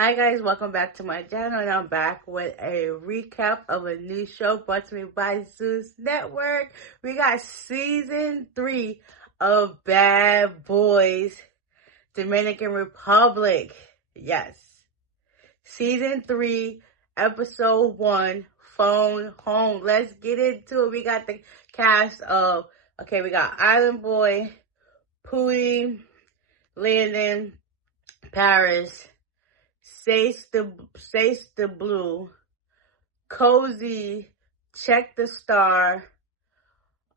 Hi guys, welcome back to my channel, and I'm back with a recap of a new show brought to me by Zeus Network. We got season 3 of Bad Boys, Dominican Republic. Yes. Season 3, episode 1, Phone Home. Let's get into it. We got the cast of, we got Island Boy, Pootie, Landon, Paris, Sace the Blue, Cozy, Check the Star,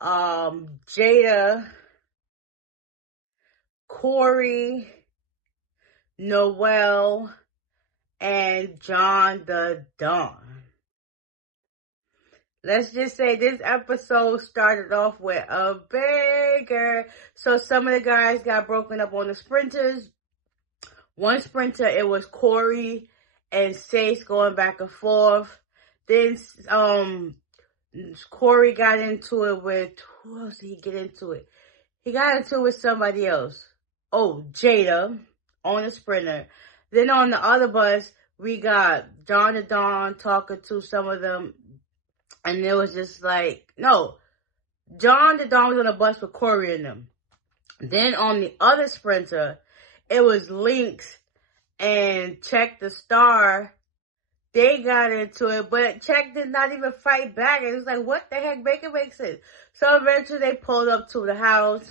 Jada, Corey, Noel, and John the Don. Let's just say this episode started off with a banger. So some of the guys got broken up on the sprinters. One sprinter, it was Corey and Sace going back and forth. Then Corey got into it with, who else did he get into it? He got into it with somebody else. Oh, Jada on the sprinter. Then on the other bus, we got John the Don talking to some of them. And it was just like, no, John the Don was on the bus with Corey and them. Then on the other sprinter, it was Lynx and Check the Star. They got into it, but Check did not even fight back. It was like, what the heck? Make it make sense. So eventually they pulled up to the house.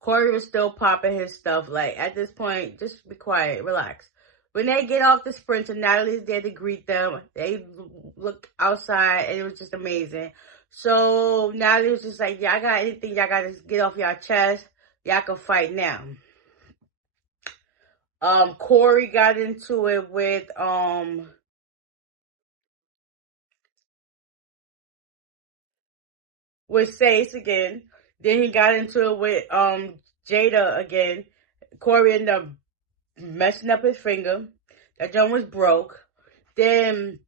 Corey was still popping his stuff. Like, at this point, just be quiet, relax. When they get off the sprinter, Natalie's there to greet them. They look outside, and it was just amazing. So Natalie was just like, y'all got anything y'all got to get off y'all chest? Y'all can fight now. Corey got into it with Sace again. Then he got into it with Jada again. Corey ended up messing up his finger. That joint was broke. Then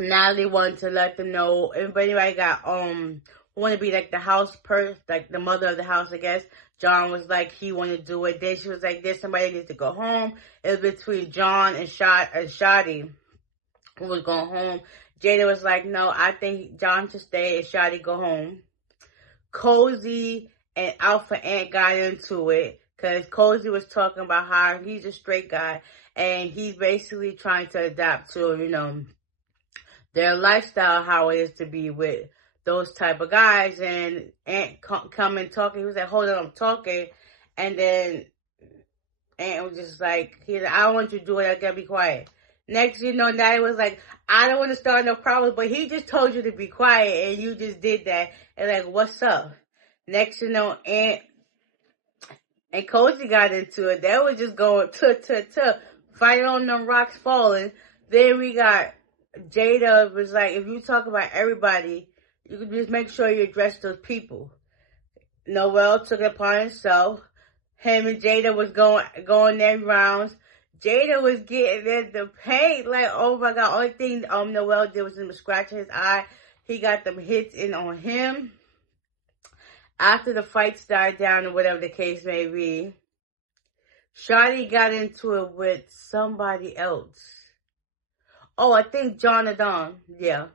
Natalie wanted to let them know if anybody got want to be like the house person, like the mother of the house, I guess. John was like, he wanted to do it. Then she was like, there's somebody that needs to go home. It was between John and Shotty who was going home. Jada was like, no, I think John should stay and Shotty go home. Cozy and Alpha Ant got into it because Cozy was talking about how he's a straight guy and he's basically trying to adapt to, you know, their lifestyle, how it is to be with those type of guys. And Ant come and talking. He was like, hold on, I'm talking. And then Ant was just like, he's like, I don't want you to do it. I gotta be quiet. Next, you know, Natty was like, I don't want to start no problems, but he just told you to be quiet and you just did that. And like, what's up? Next, you know, Ant and Cozy got into it. They was just going fighting on them rocks falling. Then we got Jada was like, if you talk about everybody, you can just make sure you address those people. Noel took it upon himself. Him and Jada was going their rounds. Jada was getting in the paint. Like, oh my God. Only thing Noel did was him scratching his eye. He got them hits in on him. After the fight started down or whatever the case may be, Shotty got into it with somebody else. Oh, I think John the Don. Yeah.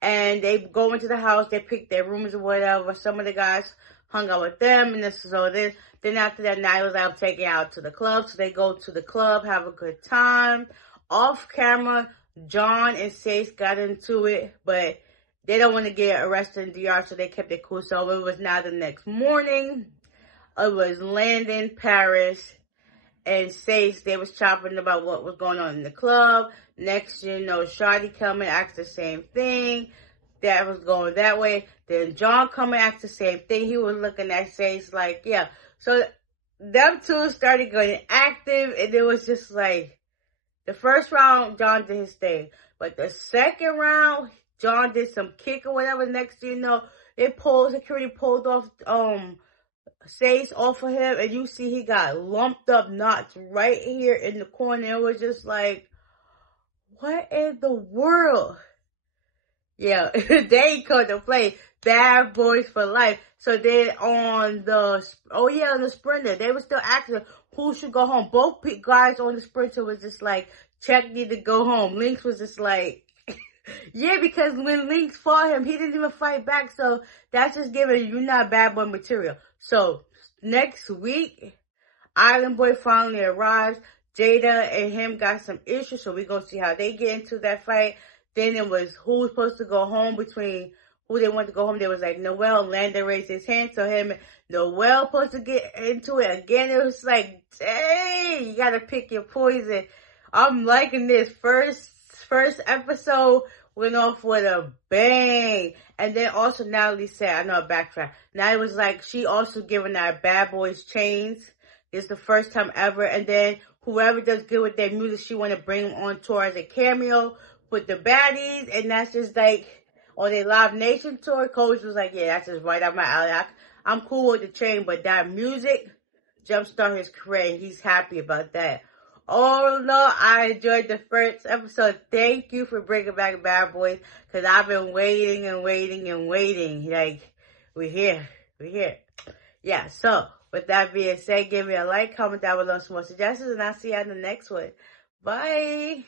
And they go into the house. They pick their rooms or whatever. Some of the guys hung out with them. And this is all this. Then after that night, was like, I'm taking out to the club. So they go to the club, have a good time. Off camera, John and Sace got into it. But they don't want to get arrested in DR. So they kept it cool. So it was now the next morning. It was Landon, Paris, and Sace. They was chopping about what was going on in the club. Next, you know, Shotty come and asked the same thing. That was going that way. Then John come and asked the same thing. He was looking at Sace like, yeah. So them two started getting active. And it was just like, the first round, John did his thing. But the second round, John did some kick or whatever. Next thing you know, security pulled off Sace off of him. And you see he got lumped up knots right here in the corner. It was just like, what in the world? Yeah, they come to play. Bad Boys for Life. So then on the, on the Sprinter, they were still asking who should go home. Both guys on the Sprinter was just like, Check need to go home. Lynx was just like, yeah, because when Lynx fought him, he didn't even fight back. So that's just giving you not bad boy material. So next week, Island Boy finally arrives. Jada and him got some issues, so we gonna see how they get into that fight. Then it was who was supposed to go home between who they wanted to go home. They was like Noel. Landon raised his hand, so him and Noel supposed to get into it again. It was like, dang, you gotta pick your poison. I'm liking this first episode went off with a bang. And then also Natalie said, I know I backtrack. Now it was like she also giving our Bad Boys chains. It's the first time ever. And then whoever does good with their music, she want to bring them on tour as a cameo with the baddies. And that's just like, on their Live Nation tour, Coach was like, yeah, that's just right up my alley. I'm cool with the chain, but that music jumpstart his career. And he's happy about that. Oh no, I enjoyed the first episode. Thank you for bringing back Bad Boys, because I've been waiting and waiting and waiting. Like, we're here. Yeah, so with that being said, give me a like, comment down below some more suggestions, and I'll see you on the next one. Bye.